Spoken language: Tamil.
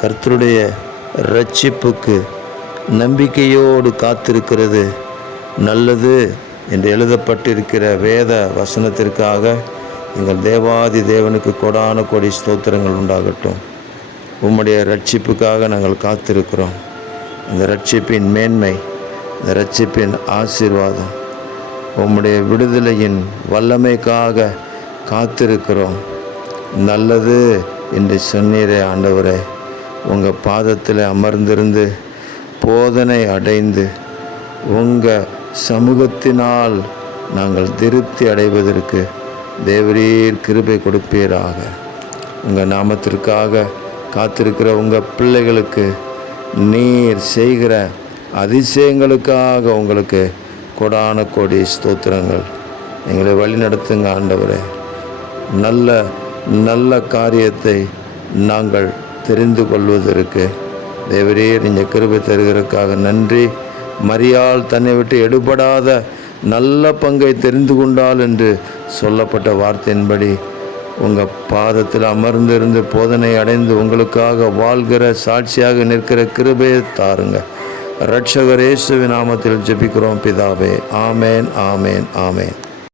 கர்த்தருடைய இரட்சிப்புக்கு நம்பிக்கையோடு காத்திருக்கிறது நல்லது என்று எழுதப்பட்டிருக்கிற வேத வசனத்திற்காக எங்கள் தேவாதி தேவனுக்கு கொடான கொடி ஸ்தோத்திரங்கள் உண்டாகட்டும். உம்முடைய இரட்சிப்புக்காக நாங்கள் காத்திருக்கிறோம். இந்த இரட்சிப்பின் மேன்மை, இந்த இரட்சிப்பின் ஆசீர்வாதம், உம்முடைய விடுதலையின் வல்லமைக்காக காத்திருக்கிறோம். நல்லது என்று சொன்னீரே ஆண்டவரே, உங்கள் பாதத்தில் அமர்ந்திருந்து போதனை அடைந்து உங்கள் சமூகத்தினால் நாங்கள் திருப்தி அடைவதற்கு தேவரீர் கிருபை கொடுப்பீராக. உங்கள் நாமத்திற்காக காத்திருக்கிற உங்கள் பிள்ளைகளுக்கு நீர் செய்கிற அதிசயங்களுக்காக உங்களுக்கு கொடான கோடி ஸ்தோத்திரங்கள். எங்களை வழிநடத்துங்க ஆண்டவரே. நல்ல நல்ல காரியத்தை நாங்கள் தெரிந்து கொள்வதற்கு தேவரீர் நீங்கள் கிருபை தருகிறதுக்காக நன்றி. மரியாள் தன்னை விட்டு எடுபடாத நல்ல பங்கை தெரிந்து கொண்டாள் என்று சொல்லப்பட்ட வார்த்தையின்படி உங்கள் பாதத்தில் அமர்ந்திருந்து போதனை அடைந்து உங்களுக்காக வாழ்கிற சாட்சியாக நிற்கிற கிருபையை தாருங்க. இரட்சகர் இயேசுவின் நாமத்தில் ஜெபிக்கிறோம் பிதாவே. ஆமேன், ஆமேன், ஆமேன்.